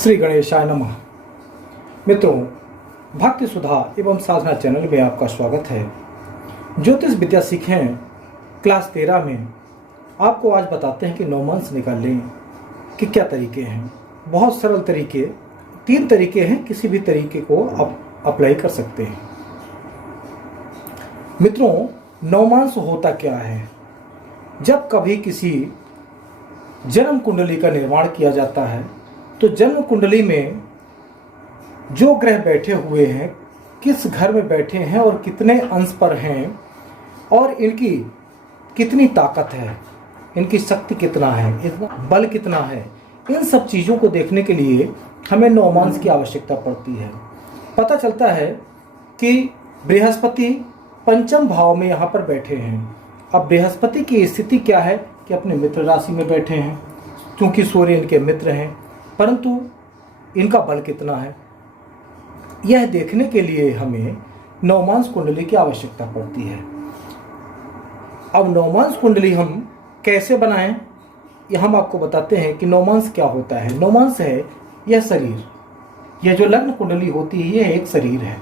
श्री गणेशाय नमः। मित्रों, भक्ति सुधा एवं साधना चैनल में आपका स्वागत है। ज्योतिष विद्या सीखें क्लास 13 में आपको आज बताते हैं कि नवमांस निकालने के क्या तरीके हैं। बहुत सरल तरीके, 3 तरीके हैं, किसी भी तरीके को आप अप्लाई कर सकते हैं। मित्रों, नवमांस होता क्या है? जब कभी किसी जन्म कुंडली का निर्माण किया जाता है तो जन्म कुंडली में जो ग्रह बैठे हुए हैं, किस घर में बैठे हैं और कितने अंश पर हैं और इनकी कितनी ताकत है, इनकी शक्ति कितना है, इतना बल कितना है, इन सब चीज़ों को देखने के लिए हमें नवमांस की आवश्यकता पड़ती है। पता चलता है कि बृहस्पति पंचम भाव में यहाँ पर बैठे हैं। अब बृहस्पति की स्थिति क्या है कि अपने मित्र राशि में बैठे हैं, क्योंकि सूर्य इनके मित्र हैं, परंतु इनका बल कितना है, यह देखने के लिए हमें नवमांस कुंडली की आवश्यकता पड़ती है। अब नवमांस कुंडली हम कैसे बनाएं, यह हम आपको बताते हैं कि नवमांस क्या होता है। नवमांस है यह शरीर, यह जो लग्न कुंडली होती है यह एक शरीर है।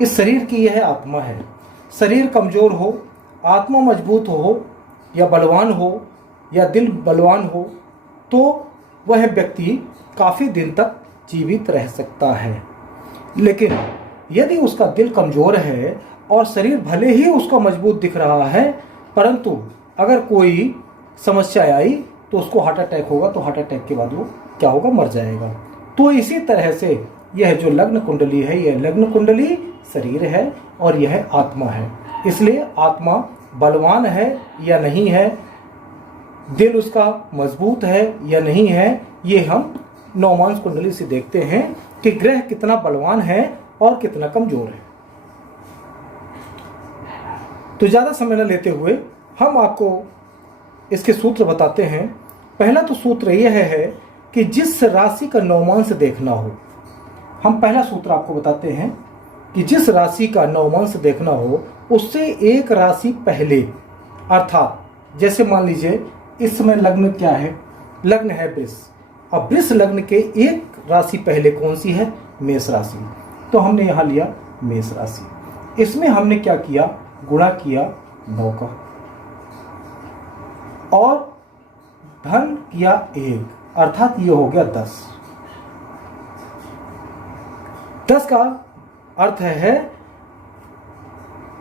इस शरीर की यह आत्मा है। शरीर कमजोर हो, आत्मा मजबूत हो या बलवान हो या दिल बलवान हो तो वह व्यक्ति काफ़ी दिन तक जीवित रह सकता है। लेकिन यदि उसका दिल कमज़ोर है और शरीर भले ही उसका मजबूत दिख रहा है, परंतु अगर कोई समस्या आई तो उसको हार्ट अटैक होगा, तो हार्ट अटैक के बाद वो क्या होगा, मर जाएगा। तो इसी तरह से यह जो लग्न कुंडली है, यह लग्न कुंडली शरीर है और यह आत्मा है। इसलिए आत्मा बलवान है या नहीं है, दिल उसका मजबूत है या नहीं है, ये हम नवमांस कुंडली से देखते हैं कि ग्रह कितना बलवान है और कितना कमजोर है। तो ज्यादा समय न लेते हुए हम आपको इसके सूत्र बताते हैं। पहला तो सूत्र यह है कि जिस राशि का नवमांस देखना हो, हम पहला सूत्र आपको बताते हैं कि जिस राशि का नवमांस देखना हो उससे एक राशि पहले, अर्थात जैसे मान लीजिए इस समय लग्न क्या है, लग्न है वृष। अब वृष लग्न के एक राशि पहले कौन सी है, मेष राशि। तो हमने यहाँ लिया मेष राशि। इसमें हमने क्या किया, गुणा किया 9 का और धन किया 1, अर्थात ये हो गया 10। 10 का अर्थ है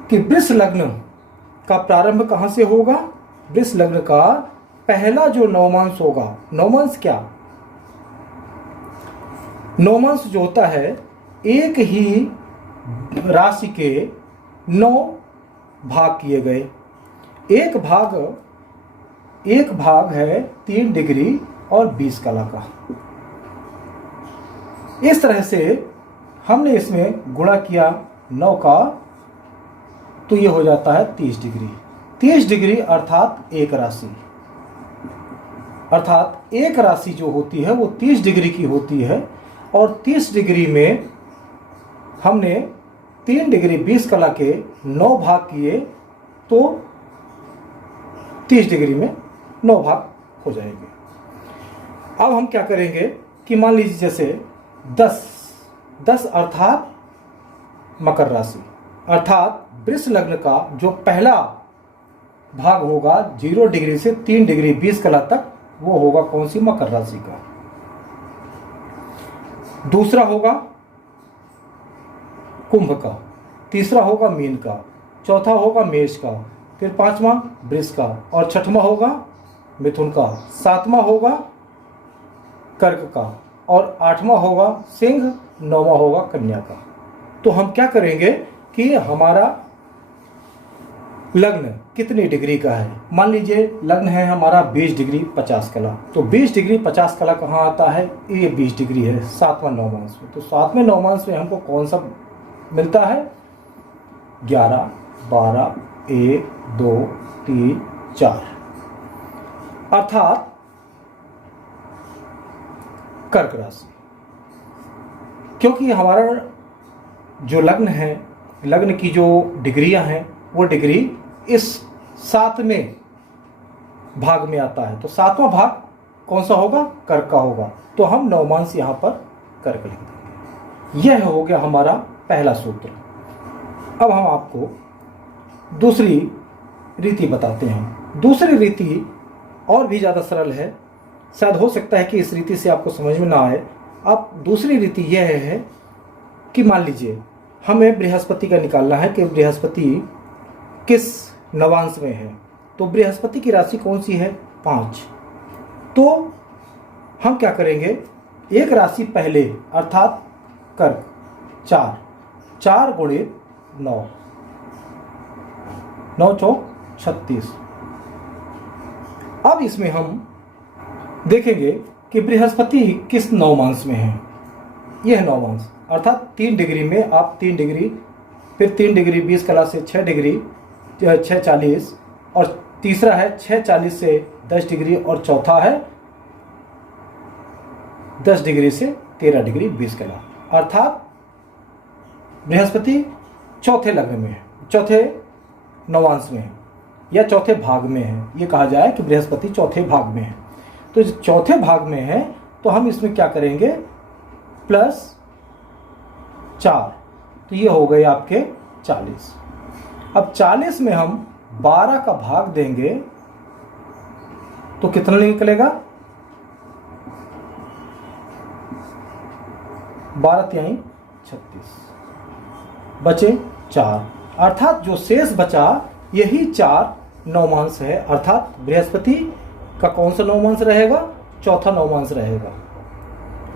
कि वृष लग्न का प्रारंभ कहां से होगा, वृष लग्न का पहला जो नवमांस होगा। नवमांस क्या, नवमांस जो होता है एक ही राशि के 9 भाग किए गए। एक भाग है 3 डिग्री और 20 कला का। इस तरह से हमने इसमें गुणा किया 9 का, तो ये हो जाता है 30 डिग्री। 30 डिग्री अर्थात एक राशि, अर्थात एक राशि जो होती है वो 30 डिग्री की होती है। और 30 डिग्री में हमने 3 डिग्री 20 कला के 9 भाग किए तो 30 डिग्री में 9 भाग हो जाएंगे। अब हम क्या करेंगे कि मान लीजिए जैसे 10 अर्थात मकर राशि, अर्थात वृष लग्न का जो पहला भाग होगा 0 डिग्री से 3 डिग्री 20 कला तक, वो होगा कौन सी, मकर राशि का। दूसरा होगा कुंभ का, तीसरा होगा मीन का, चौथा होगा मेष का, फिर 5वां वृष का और 6वां होगा मिथुन का, 7वां होगा कर्क का और 8वां होगा सिंह, 9वां होगा कन्या का। तो हम क्या करेंगे कि हमारा लग्न कितनी डिग्री का है, मान लीजिए लग्न है हमारा 20 डिग्री 50 कला, तो 20 डिग्री 50 कला कहाँ आता है, ये 20 डिग्री है 7वां नवमांस में। तो 7वें नवमांस में हमको कौन सा मिलता है, 11, 12, 1, 2, 3, 4, अर्थात कर्क राशि। क्योंकि हमारा जो लग्न है, लग्न की जो डिग्रियां हैं वो डिग्री इस 7वें भाग में आता है। तो 7वां भाग कौन सा होगा, कर्क का होगा। तो हम नवमांस यहाँ पर करके लिख देंगे। यह हो गया हमारा पहला सूत्र। अब हम आपको दूसरी रीति बताते हैं। दूसरी रीति और भी ज़्यादा सरल है, शायद हो सकता है कि इस रीति से आपको समझ में ना आए। अब दूसरी रीति यह है कि मान लीजिए हमें बृहस्पति का निकालना है कि बृहस्पति किस नवांश में है। तो बृहस्पति की राशि कौन सी है? 5। तो हम क्या करेंगे, एक राशि पहले अर्थात कर्क 4, 4 गुणित 9, 9 चौक 36। अब इसमें हम देखेंगे कि बृहस्पति किस नवमांश में है। यह नवमांश अर्थात 3 डिग्री में आप 3 डिग्री, फिर 3 डिग्री 20 कला से 6 डिग्री 6:40, और तीसरा है 6:40 से 10 डिग्री, और चौथा है 10 डिग्री से 13 डिग्री 20 कला। अर्थात बृहस्पति चौथे लग्न में है, चौथे नवांश में है या चौथे भाग में है। ये कहा जाए कि बृहस्पति चौथे भाग में है। तो चौथे भाग में है तो हम इसमें क्या करेंगे, +4, तो ये हो गए आपके 40। अब 40 में हम 12 का भाग देंगे तो कितना निकलेगा? 12 तिहाई 36, बचे 4। अर्थात जो शेष बचा यही 4 नवमांश है। अर्थात बृहस्पति का कौन सा नवमांश रहेगा? चौथा नवमांश रहेगा,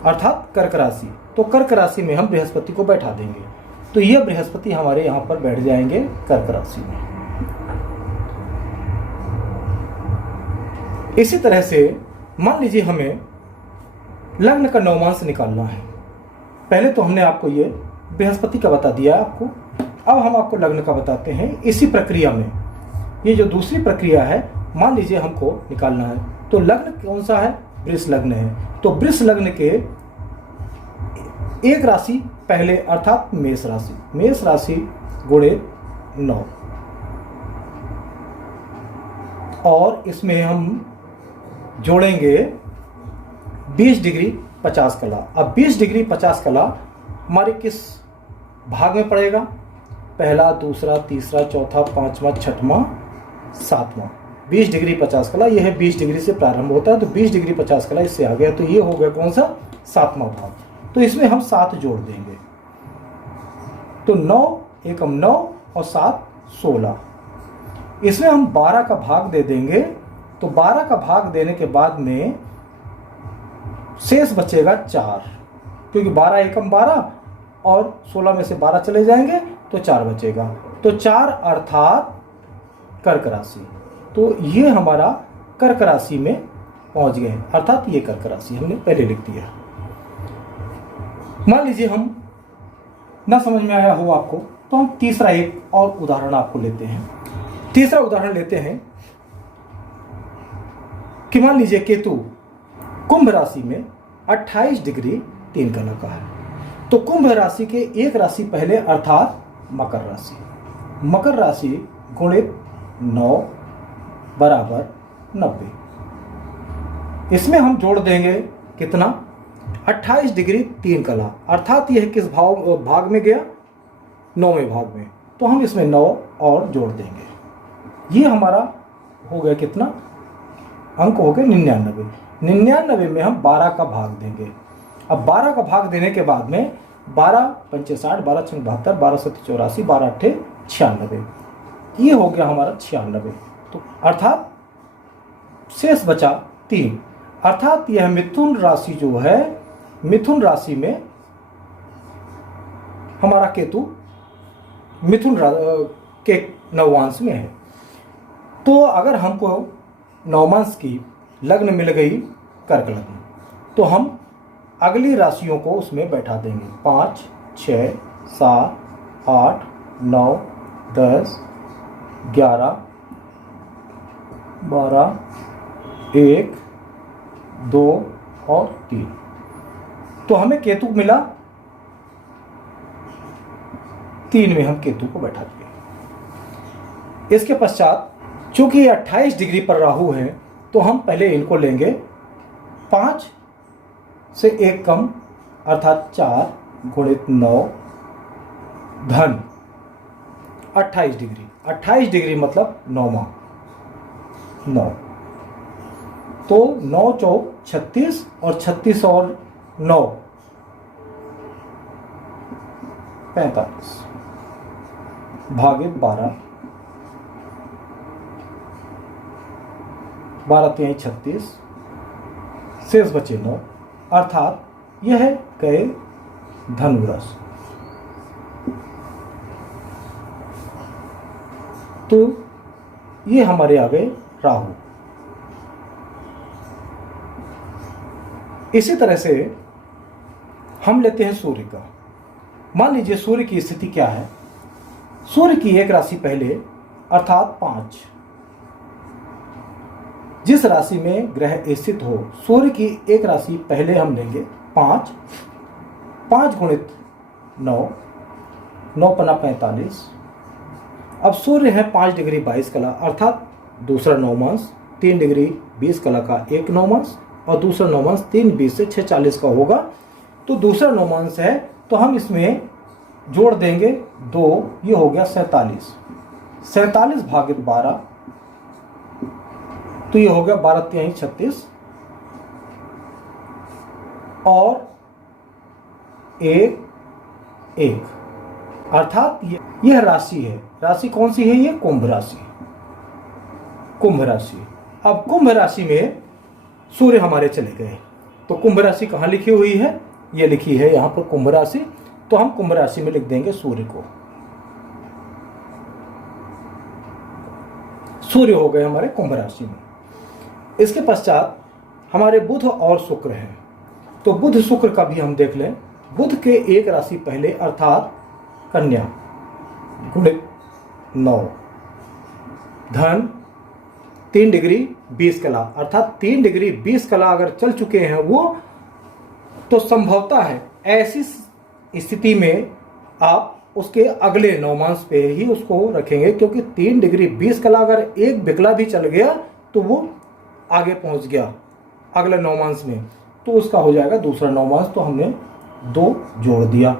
अर्थात कर्क राशि। तो कर्क राशि में हम बृहस्पति को बैठा देंगे, तो यह बृहस्पति हमारे यहां पर बैठ जाएंगे कर्क राशि में। इसी तरह से मान लीजिए हमें लग्न का नवमांश निकालना है। पहले तो हमने आपको ये बृहस्पति का बता दिया आपको, अब हम आपको लग्न का बताते हैं। इसी प्रक्रिया में ये जो दूसरी प्रक्रिया है, मान लीजिए हमको निकालना है, तो लग्न कौन सा है? वृष लग्न है। तो वृष लग्न के एक राशि पहले अर्थात मेष राशि, मेष राशि गुणित 9, और इसमें हम जोड़ेंगे 20 डिग्री 50 कला। अब 20 डिग्री 50 कला हमारे किस भाग में पड़ेगा? पहला, दूसरा, तीसरा, चौथा, पांचवा, छठवां, सातवां। 20 डिग्री 50 कला, यह है 20 डिग्री से प्रारंभ होता है, तो 20 डिग्री 50 कला इससे आ गया, तो ये हो गया कौन सा? 7वां भाग। तो इसमें हम 7 जोड़ देंगे, तो 9 एकम 9 और 7 16। इसमें हम 12 का भाग दे देंगे, तो 12 का भाग देने के बाद में शेष बचेगा 4, क्योंकि 12 एकम 12 और 16 में से 12 चले जाएंगे तो 4 बचेगा, तो 4 अर्थात कर्क राशि। तो ये हमारा कर्क राशि में पहुंच गए, अर्थात ये कर्क राशि हमने पहले लिख दिया। मान लीजिए हम ना समझ में आया हो आपको, तो हम तीसरा एक और उदाहरण आपको लेते हैं। तीसरा उदाहरण लेते हैं कि मान लीजिए केतु कुंभ राशि में 28 डिग्री 3 कला का है। तो कुंभ राशि के एक राशि पहले अर्थात मकर राशि, मकर राशि गुणित 9 बराबर 90। इसमें हम जोड़ देंगे कितना? 28 डिग्री 3 कला, अर्थात यह किस भाग में गया? 9वें भाग में, तो हम इसमें 9 और जोड़ देंगे। ये हमारा हो गया कितना? अंक हो गए 99। 99 में हम 12 का भाग देंगे। अब 12 का भाग देने के बाद में 12 पंचे 60, 12 छंग 72, 12 सत्ते 84, 12 अट्ठे 96, ये हो गया हमारा 96। तो अर्थात शेष बचा 3, अर्थात यह मिथुन राशि जो है, मिथुन राशि में हमारा केतु मिथुन के नवमांश में है। तो अगर हमको नवमांश की लग्न मिल गई कर्क लग्न, तो हम अगली राशियों को उसमें बैठा देंगे। 5, 6, 7, 8, 9, 10, 11, 12, 1, 2 और 3। तो हमें केतु मिला 3 में, हम केतु को बैठा दिए। इसके पश्चात चूंकि 28 डिग्री पर राहु है, तो हम पहले इनको लेंगे 5 से 1 कम अर्थात 4 गुणित 9 धन 28 डिग्री। 28 डिग्री मतलब 9वां 9, तो 9 चौक 36 और 36 और 9 45 भागित 12, 12 तिहाई 36, शेष बचे 9, अर्थात यह गए धनुराशि। तो ये हमारे आ गए राहु। इसी तरह से हम लेते हैं सूर्य का। मान लीजिए सूर्य की स्थिति क्या है। सूर्य की एक राशि पहले अर्थात 5, जिस राशि में ग्रह स्थित हो, सूर्य की एक राशि पहले हम लेंगे 5, 5 गुणित 9, 9 पना 45। अब सूर्य है 5 डिग्री 22 कला अर्थात दूसरा नौमांश, 3 डिग्री 20 कला का एक नौमांश और दूसरा नौमांश 3 20 से 6 40 का होगा। तो दूसरा नौमांश है तो हम इसमें जोड़ देंगे 2, ये हो गया 47, 47 भागित 12, तो ये हो गया 12 तिहाई 36 और 1 1, अर्थात यह राशि है। राशि कौन सी है? ये कुंभ राशि। कुंभ राशि। अब कुंभ राशि में सूर्य हमारे चले गए, तो कुंभ राशि कहाँ लिखी हुई है? ये लिखी है यहां पर कुंभ राशि। तो हम कुंभ राशि में लिख देंगे सूर्य को। सूर्य हो गए हमारे कुंभ राशि में। इसके पश्चात हमारे बुध और शुक्र हैं, तो बुध शुक्र का भी हम देख लें। बुध के एक राशि पहले अर्थात कन्या गुणित 9 धन 3 डिग्री 20 कला, अर्थात 3 डिग्री 20 कला अगर चल चुके हैं वो, तो संभवतः है ऐसी स्थिति में आप उसके अगले नौमांश पे ही उसको रखेंगे, क्योंकि 3 डिग्री 20 कला अगर एक बिकला भी चल गया तो वो आगे पहुंच गया अगले नौमांश में, तो उसका हो जाएगा दूसरा नौमांश। तो हमने 2 जोड़ दिया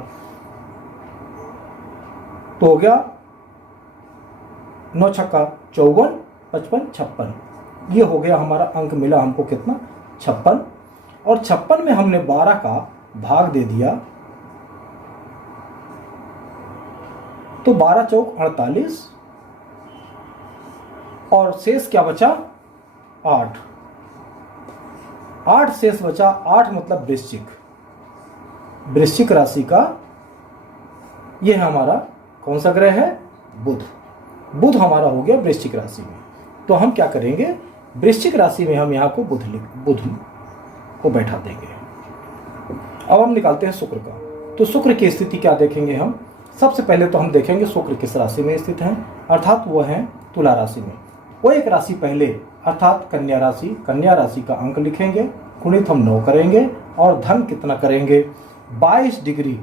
तो हो गया 9 छक्का 54, 55, 56। ये हो गया हमारा अंक मिला हमको कितना? 56। और 56 में हमने 12 का भाग दे दिया, तो 12 चौक 48 और शेष क्या बचा? 8। 8 शेष बचा। 8 मतलब वृश्चिक। वृश्चिक राशि का यह हमारा कौन सा ग्रह है? बुध। बुध हमारा हो गया वृश्चिक राशि में। तो हम क्या करेंगे? वृश्चिक राशि में हम यहाँ को बुध को बैठा देंगे। अब हम निकालते हैं शुक्र का। तो शुक्र की स्थिति क्या देखेंगे हम? सबसे पहले तो हम देखेंगे शुक्र किस राशि में स्थित है, अर्थात वो है तुला राशि में। वो एक राशि पहले अर्थात कन्या राशि। कन्या राशि का अंक लिखेंगे, गुणित हम 9 करेंगे और धन कितना करेंगे? 22 डिग्री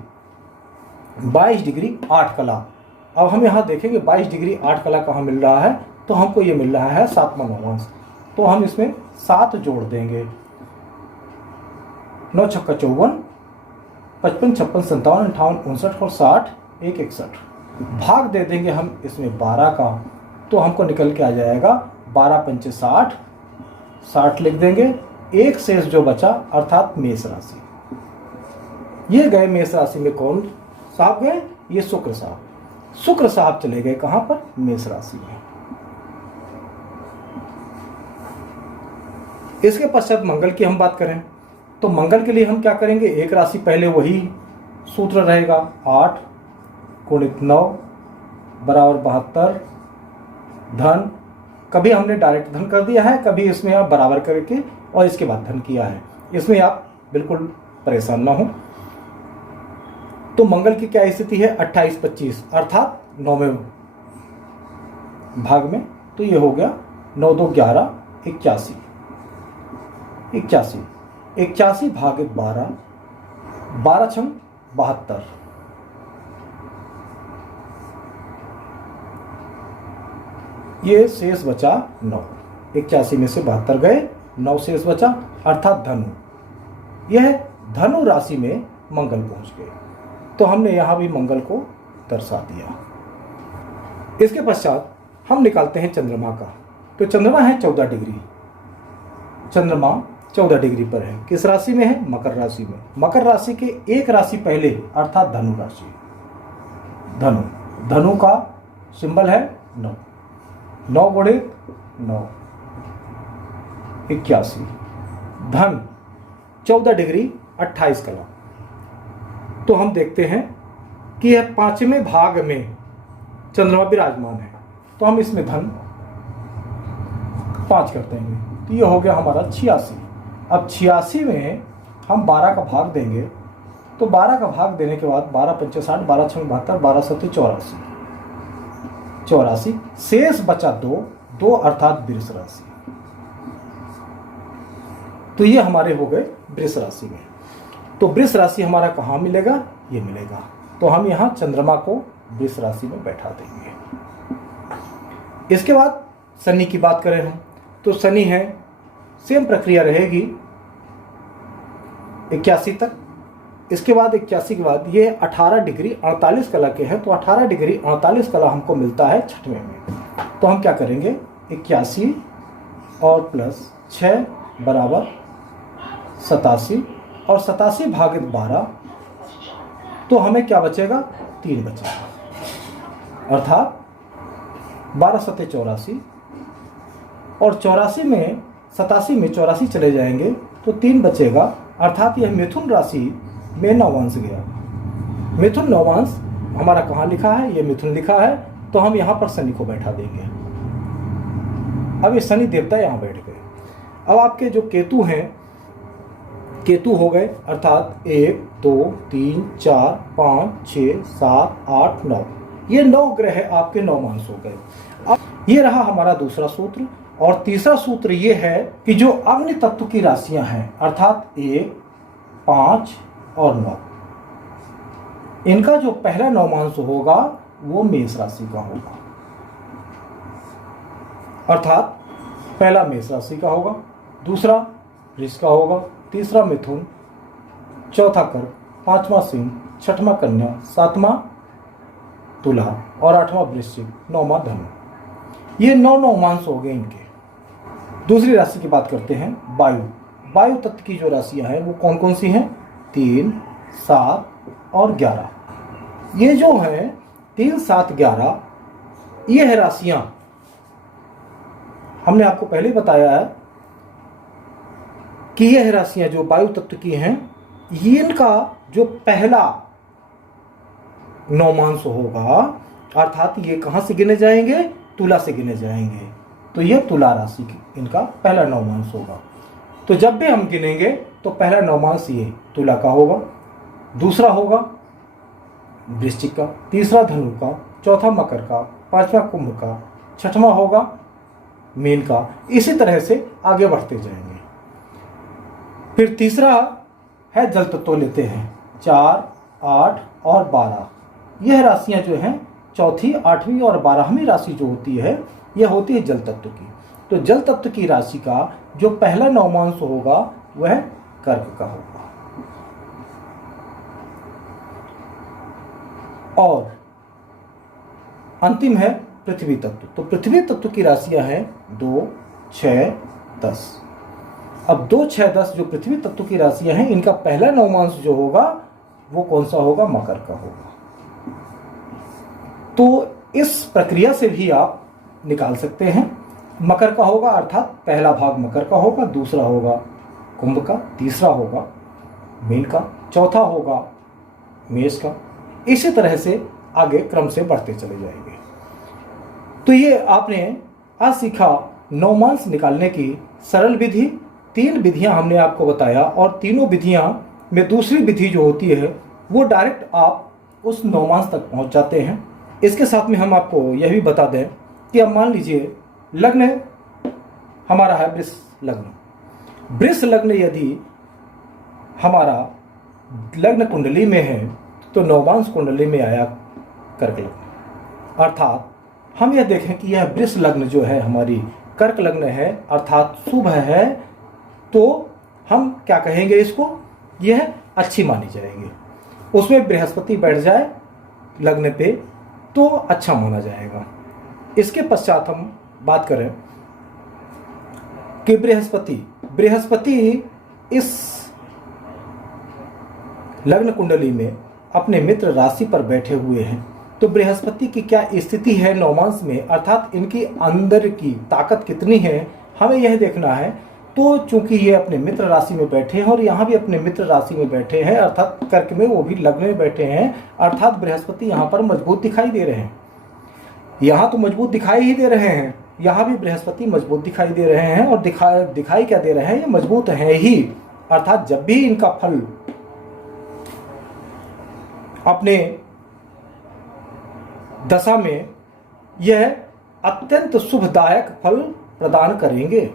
8 कला। अब हम यहाँ देखेंगे 22 डिग्री 8 कला कहाँ मिल रहा है, तो हमको ये मिल रहा है 7वां नौमांश। तो हम इसमें 7 जोड़ देंगे। 9 छक्का 54, 55, 56, 57, 58, 59 और 60, 1 61। भाग दे देंगे हम इसमें 12 का, तो हमको निकल के आ जाएगा 12 पंचे 60, 60 लिख देंगे। एक शेष जो बचा अर्थात मेष राशि। ये गए मेष राशि में कौन साहब गए? ये शुक्र साहब। शुक्र साहब चले गए कहां पर? मेष राशि में। इसके पश्चात मंगल की हम बात करें तो मंगल के लिए हम क्या करेंगे? एक राशि पहले वही सूत्र रहेगा, 8 गुणित 9 बराबर 72 धन। कभी हमने डायरेक्ट धन कर दिया है, कभी इसमें आप बराबर करके और इसके बाद धन किया है। इसमें आप बिल्कुल परेशान ना हो। तो मंगल की क्या स्थिति है? 28 25 अर्थात 9वें भाग में। तो ये हो गया 9 2 11 81 81 81 भागित 12, 12 छम 72। ये शेष बचा 9। 81 में से 72 गए, 9 शेष बचा अर्थात धनु। यह धनु राशि में मंगल पहुंच गए। तो हमने यहाँ भी मंगल को दर्शा दिया। इसके पश्चात हम निकालते हैं चंद्रमा का। तो चंद्रमा है 14 डिग्री, चंद्रमा 14 डिग्री पर है। किस राशि में है? मकर राशि में। मकर राशि के एक राशि पहले अर्थात धनु राशि। धनु का सिंबल है 9, 9 गुणे 9 81। धन 14 डिग्री 28 कला। तो हम देखते हैं कि यह 5वें भाग में चंद्रमा विराजमान है। तो हम इसमें धन 5 कर देंगे, तो ये हो गया हमारा 86। अब 86 में हम 12 का भाग देंगे, तो 12 का भाग देने के बाद 12 पंचे 60, 12 छः 72, 12 सत्ते 84, 84 शेष बचा 2 अर्थात वृष राशि। तो ये हमारे हो गए वृष राशि में। तो वृष राशि हमारा कहाँ मिलेगा? ये मिलेगा। तो हम यहाँ चंद्रमा को वृष राशि में बैठा देंगे। इसके बाद शनि की बात करें हम, तो शनि है सेम प्रक्रिया रहेगी 81 तक। इसके बाद 81 के बाद ये 18 डिग्री 48 कला के हैं, तो 18 डिग्री 48 कला हमको मिलता है 6वें में। तो हम क्या करेंगे? 81 और प्लस 6 बराबर 87 और 87 भागित 12, तो हमें क्या बचेगा? 3 बचेगा, अर्थात 12 सत्ते 84 और 84 में 87 में 84 चले जाएंगे तो 3 बचेगा, अर्थात यह मिथुन राशि में नवांश गया। मिथुन नवांश हमारा कहाँ लिखा है? ये मिथुन लिखा है। तो हम यहाँ पर शनि को बैठा देंगे। अब ये शनि देवता यहाँ बैठ गए। अब आपके जो केतु हैं, केतु हो गए, अर्थात 1 2 3 4 5 6 7 8 9, ये 9 ग्रह आपके नवमांश हो गए। अब ये रहा हमारा दूसरा सूत्र। और तीसरा सूत्र ये है कि जो अग्नि तत्व की राशियां हैं, अर्थात 1 5 और 9, इनका जो पहला नवमांश होगा वो मेष राशि का होगा, अर्थात पहला मेष राशि का होगा, दूसरा वृष का होगा, तीसरा मिथुन, चौथा कर्क, 5वां सिंह, 6वां कन्या, 7वां तुला और 8वां वृश्चिक, 9वां धनु। ये 9 नवमांश हो गए इनके। दूसरी राशि की बात करते हैं, वायु। वायु तत्व की जो राशियां हैं वो कौन कौन सी हैं? 3 7 और 11। ये जो है 3 7 11, ये है राशियां। हमने आपको पहले ही बताया है कि यह राशियां जो वायु तत्व की हैं, इनका जो पहला नवमांश होगा, अर्थात ये कहां से गिने जाएंगे? तुला से गिने जाएंगे। तो ये तुला राशि की इनका पहला नवमांश होगा। तो जब भी हम गिनेंगे तो पहला नवमांश ये तुला का होगा, दूसरा होगा वृश्चिक का, तीसरा धनु का, चौथा मकर का, 5वां कुंभ का, 6वां होगा मीन का। इसी तरह से आगे बढ़ते जाएंगे। फिर तीसरा है जल तत्व लेते हैं, 4 8 और 12। यह राशियां जो हैं, चौथी 8वीं और 12वीं राशि जो होती है, यह होती है जल तत्व की। तो जल तत्व की राशि का जो पहला नवमांश होगा वह कर्क का होगा। और अंतिम है पृथ्वी तत्व। तो पृथ्वी तत्व की राशियां हैं 2 6 10। अब 2 6 10 जो पृथ्वी तत्व की राशियां हैं, इनका पहला नवमांश जो होगा वो कौन सा होगा? मकर का होगा। तो इस प्रक्रिया से भी आप निकाल सकते हैं। मकर का होगा, अर्थात पहला भाग मकर का होगा, दूसरा होगा कुंभ का, तीसरा होगा मीन का, चौथा होगा मेष का। इसी तरह से आगे क्रम से बढ़ते चले जाएंगे। तो ये आपने आज सीखा नवमांश निकालने की सरल विधि। 3 विधियां हमने आपको बताया, और तीनों विधियां में दूसरी विधि जो होती है वो डायरेक्ट आप उस नवमांश तक पहुंच जाते हैं। इसके साथ में हम आपको यह भी बता दें कि अब मान लीजिए लग्न हमारा है वृष लग्न। वृष लग्न यदि हमारा लग्न कुंडली में है तो नवमांश कुंडली में आया कर्क लग्न, अर्थात हम यह देखें कि यह वृष लग्न जो है हमारी कर्क लग्न है, अर्थात शुभ है, तो हम क्या कहेंगे इसको? यह अच्छी मानी जाएगी। उसमें बृहस्पति बैठ जाए लगने पे तो अच्छा माना जाएगा। इसके पश्चात हम बात करें कि बृहस्पति इस लग्न कुंडली में अपने मित्र राशि पर बैठे हुए हैं, तो बृहस्पति की क्या स्थिति है नवमांश में, अर्थात इनकी अंदर की ताकत कितनी है, हमें यह देखना है। तो चूंकि ये अपने मित्र राशि में बैठे हैं और यहाँ भी अपने मित्र राशि में बैठे हैं, अर्थात कर्क में वो भी लग्न में बैठे हैं, अर्थात बृहस्पति यहाँ पर मजबूत दिखाई दे रहे हैं। यहाँ तो मजबूत दिखाई ही दे रहे हैं, यहाँ भी बृहस्पति मजबूत दिखाई दे रहे हैं। और दिखाई क्या दे रहे हैं, ये मजबूत है ही। अर्थात जब भी इनका फल अपने दशा में यह अत्यंत शुभदायक फल प्रदान करेंगे।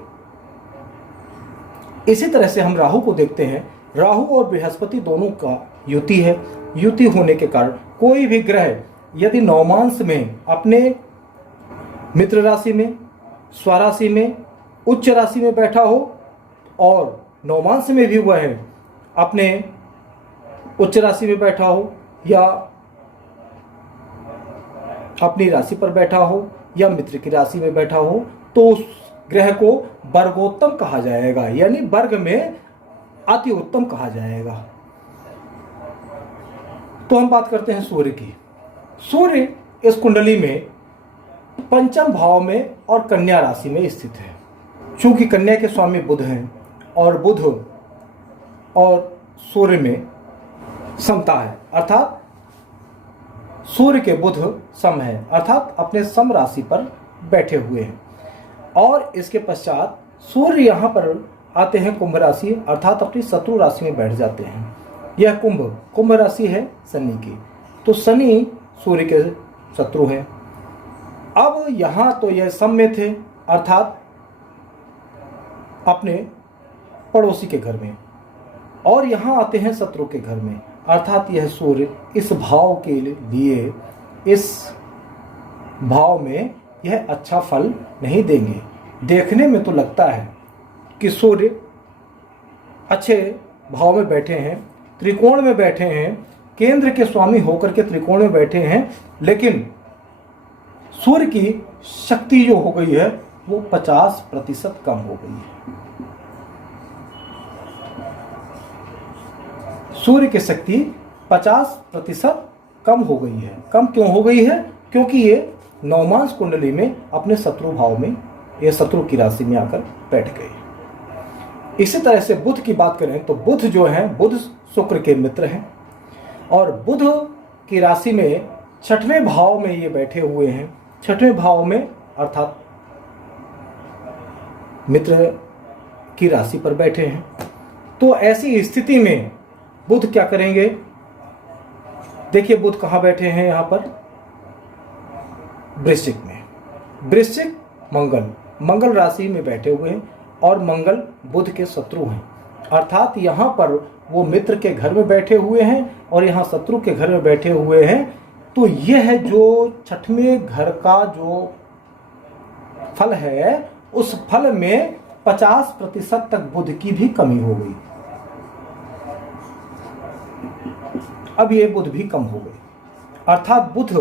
इसी तरह से हम राहु को देखते हैं। राहु और बृहस्पति दोनों का युति है। युति होने के कारण कोई भी ग्रह यदि नवमांश में अपने मित्र राशि में, स्वराशि में, उच्च राशि में बैठा हो और नवमांश में भी वह अपने उच्च राशि में बैठा हो या अपनी राशि पर बैठा हो या मित्र की राशि में बैठा हो, तो उस ग्रह को वर्गोत्तम कहा जाएगा, यानी वर्ग में अति उत्तम कहा जाएगा। तो हम बात करते हैं सूर्य की। सूर्य इस कुंडली में पंचम भाव में और कन्या राशि में स्थित है। चूंकि कन्या के स्वामी बुध हैं और बुध और सूर्य में समता है, अर्थात सूर्य के बुध सम है, अर्थात अपने सम राशि पर बैठे हुए हैं। और इसके पश्चात सूर्य यहाँ पर आते हैं कुंभ राशि, अर्थात अपनी शत्रु राशि में बैठ जाते हैं। यह कुंभ राशि है शनि की, तो शनि सूर्य के शत्रु हैं। अब यहाँ तो यह सम में थे, अर्थात अपने पड़ोसी के घर में, और यहाँ आते हैं शत्रु के घर में, अर्थात यह सूर्य इस भाव के लिए इस भाव में यह अच्छा फल नहीं देंगे। देखने में तो लगता है कि सूर्य अच्छे भाव में बैठे हैं, त्रिकोण में बैठे हैं, केंद्र के स्वामी होकर के त्रिकोण में बैठे हैं, लेकिन सूर्य की शक्ति जो हो गई है वो 50% कम हो गई है। सूर्य की शक्ति 50% कम हो गई है। कम क्यों हो गई है? क्योंकि ये नवमांश कुंडली में अपने शत्रु भाव में, ये शत्रु की राशि में आकर बैठ गए। इसी तरह से बुध की बात करें तो बुध जो है, बुध शुक्र के मित्र हैं और बुध की राशि में छठवें भाव में ये बैठे हुए हैं। छठवें भाव में अर्थात मित्र की राशि पर बैठे हैं। तो ऐसी स्थिति में बुध क्या करेंगे? देखिए बुध कहाँ बैठे हैं, यहाँ पर वृश्चिक में। वृश्चिक मंगल राशि में बैठे हुए हैं और मंगल बुध के शत्रु हैं, अर्थात यहाँ पर वो मित्र के घर में बैठे हुए हैं और यहाँ शत्रु के घर में बैठे हुए हैं। तो यह जो छठवें घर का जो फल है, उस फल में 50% तक बुध की भी कमी हो गई। अब ये बुध भी कम हो गई, अर्थात बुध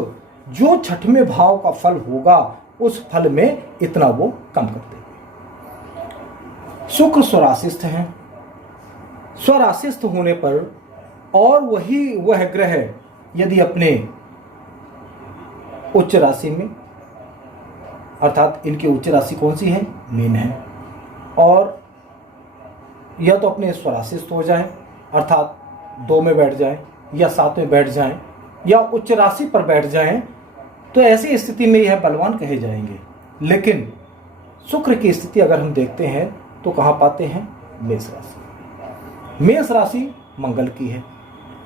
जो छठवें भाव का फल होगा उस फल में इतना वो कम कर देंगे। शुक्र स्वराशिस्थ हैं। स्वराशिस्थ होने पर और वह ग्रह यदि अपने उच्च राशि में, अर्थात इनकी उच्च राशि कौन सी है? मीन है, और या तो अपने स्वराशिस्थ हो जाए, अर्थात 2 में बैठ जाए या 7 में बैठ जाएं या उच्च राशि पर बैठ जाएं, तो ऐसी स्थिति में यह बलवान कहे जाएंगे। लेकिन शुक्र की स्थिति अगर हम देखते हैं तो कहाँ पाते हैं? मेष राशि। मेष राशि मंगल की है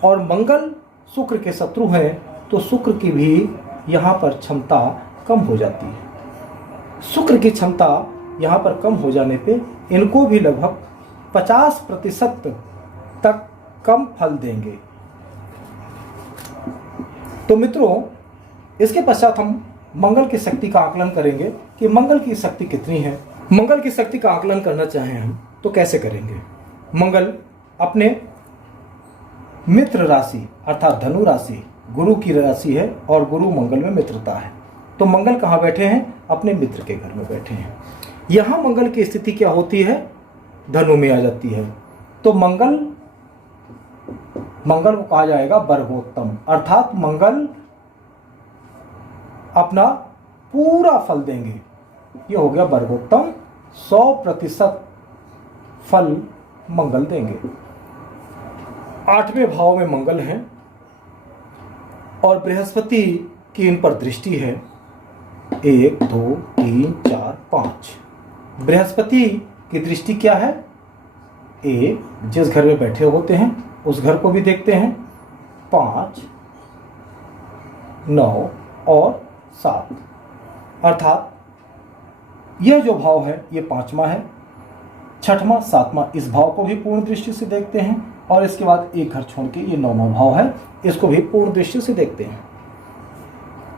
और मंगल शुक्र के शत्रु हैं, तो शुक्र की भी यहाँ पर क्षमता कम हो जाती है। शुक्र की क्षमता यहाँ पर कम हो जाने पे इनको भी लगभग 50% तक कम फल देंगे। तो मित्रों, इसके पश्चात हम मंगल की शक्ति का आकलन करेंगे कि मंगल की शक्ति कितनी है। मंगल की शक्ति का आकलन करना चाहें हम तो कैसे करेंगे? मंगल अपने मित्र राशि अर्थात धनु राशि गुरु की राशि है और गुरु मंगल में मित्रता है। तो मंगल कहाँ बैठे हैं? अपने मित्र के घर में बैठे हैं। यहाँ मंगल की स्थिति क्या होती है? धनु में आ जाती है। तो मंगल को कहा जाएगा वर्गोत्तम, अर्थात मंगल अपना पूरा फल देंगे। ये हो गया वर्गोत्तम, 100% फल मंगल देंगे। 8वें भाव में मंगल है और बृहस्पति की इन पर दृष्टि है। 1 2 3 4 5 बृहस्पति की दृष्टि क्या है? जिस घर में बैठे होते हैं उस घर को भी देखते हैं। 5 9 और 7 अर्थात यह जो भाव है ये 5वां है, 6वां 7वां इस भाव को भी पूर्ण दृष्टि से देखते हैं और इसके बाद एक घर छोड़ के ये 9वां भाव है, इसको भी पूर्ण दृष्टि से देखते हैं।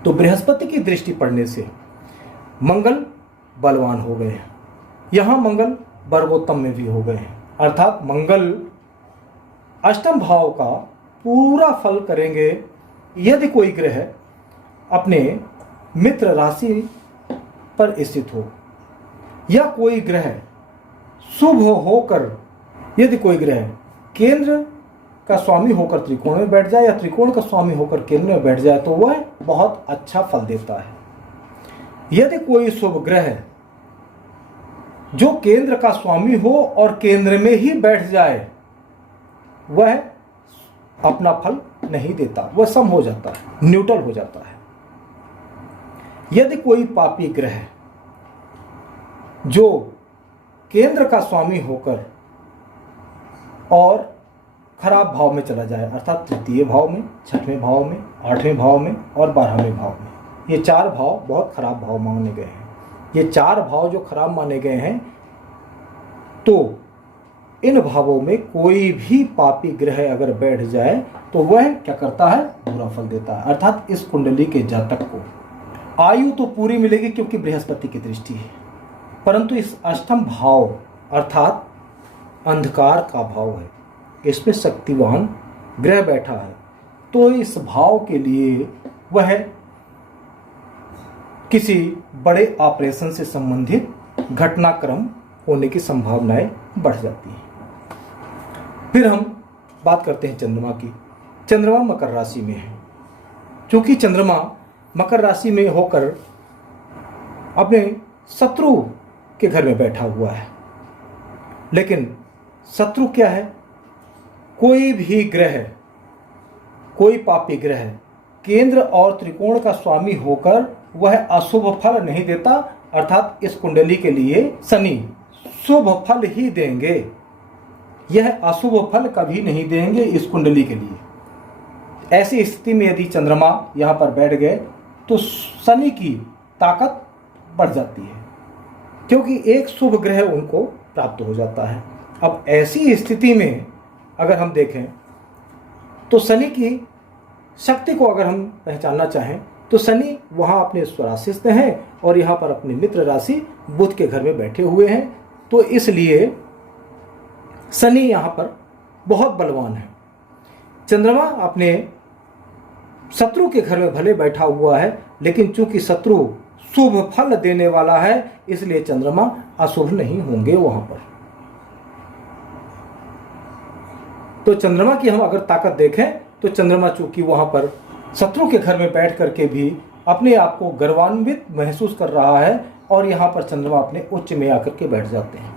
तो बृहस्पति की दृष्टि पड़ने से मंगल बलवान हो गए हैं। यहां मंगल वर्गोत्तम में भी हो गए हैं, अर्थात मंगल अष्टम भाव का पूरा फल करेंगे यदि कोई ग्रह अपने मित्र राशि पर स्थित हो, या कोई ग्रह शुभ होकर, यदि कोई ग्रह केंद्र का स्वामी होकर त्रिकोण में बैठ जाए या त्रिकोण का स्वामी होकर केंद्र में बैठ जाए तो वह बहुत अच्छा फल देता है। यदि कोई शुभ ग्रह जो केंद्र का स्वामी हो और केंद्र में ही बैठ जाए वह अपना फल नहीं देता, वह सम हो जाता है, न्यूट्रल हो जाता है। यदि कोई पापी ग्रह जो केंद्र का स्वामी होकर और खराब भाव में चला जाए, अर्थात तृतीय भाव में, 6वें भाव में, 8वें भाव में और 12वें भाव में, ये 4 भाव बहुत खराब भाव माने गए हैं। ये 4 भाव जो खराब माने गए हैं, तो इन भावों में कोई भी पापी ग्रह अगर बैठ जाए तो वह क्या करता है? बुरा फल देता है। अर्थात इस कुंडली के जातक को आयु तो पूरी मिलेगी क्योंकि बृहस्पति की दृष्टि है, परंतु इस अष्टम भाव अर्थात अंधकार का भाव है, इसमें शक्तिवान ग्रह बैठा है, तो इस भाव के लिए वह किसी बड़े ऑपरेशन से संबंधित घटनाक्रम होने की संभावनाएं बढ़ जाती हैं। फिर हम बात करते हैं चंद्रमा की। चंद्रमा मकर राशि में है। क्योंकि चंद्रमा मकर राशि में होकर अपने शत्रु के घर में बैठा हुआ है, लेकिन शत्रु क्या है? कोई भी ग्रह, कोई पापी ग्रह केंद्र और त्रिकोण का स्वामी होकर वह अशुभ फल नहीं देता, अर्थात इस कुंडली के लिए शनि शुभ फल ही देंगे, यह अशुभ फल कभी नहीं देंगे इस कुंडली के लिए। ऐसी स्थिति में यदि चंद्रमा यहां पर बैठ गए तो शनि की ताकत बढ़ जाती है, क्योंकि एक शुभ ग्रह उनको प्राप्त हो जाता है। अब ऐसी स्थिति में अगर हम देखें तो शनि की शक्ति को अगर हम पहचानना चाहें तो शनि वहां अपने स्वराशि से हैं और यहाँ पर अपने मित्र राशि बुध के घर में बैठे हुए हैं, तो इसलिए शनि यहाँ पर बहुत बलवान है। चंद्रमा अपने शत्रु के घर में भले बैठा हुआ है, लेकिन चूंकि शत्रु शुभ फल देने वाला है इसलिए चंद्रमा अशुभ नहीं होंगे वहां पर। तो चंद्रमा की हम अगर ताकत देखें तो चंद्रमा चूंकि वहां पर शत्रु के घर में बैठ करके भी अपने आप को गर्वान्वित महसूस कर रहा है और यहां पर चंद्रमा अपने उच्च में आकर के बैठ जाते हैं,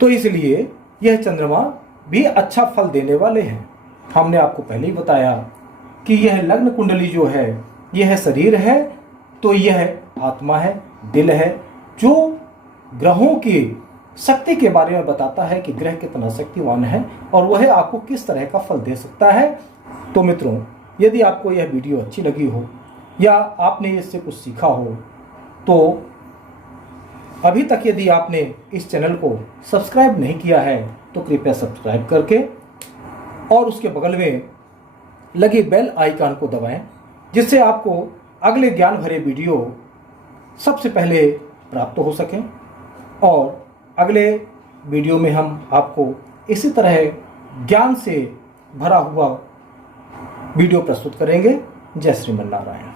तो इसलिए यह चंद्रमा भी अच्छा फल देने वाले हैं। हमने आपको पहले ही बताया कि यह लग्न कुंडली जो है यह शरीर है, तो यह आत्मा है, दिल है, जो ग्रहों की शक्ति के बारे में बताता है कि ग्रह कितना शक्तिवान है और वह आपको किस तरह का फल दे सकता है। तो मित्रों, यदि आपको यह वीडियो अच्छी लगी हो या आपने इससे कुछ सीखा हो, तो अभी तक यदि आपने इस चैनल को सब्सक्राइब नहीं किया है तो कृपया सब्सक्राइब करके और उसके बगल में लगे बेल आइकन को दबाएं, जिससे आपको अगले ज्ञान भरे वीडियो सबसे पहले प्राप्त हो सकें और अगले वीडियो में हम आपको इसी तरह ज्ञान से भरा हुआ वीडियो प्रस्तुत करेंगे। जय श्रीमन नारायण।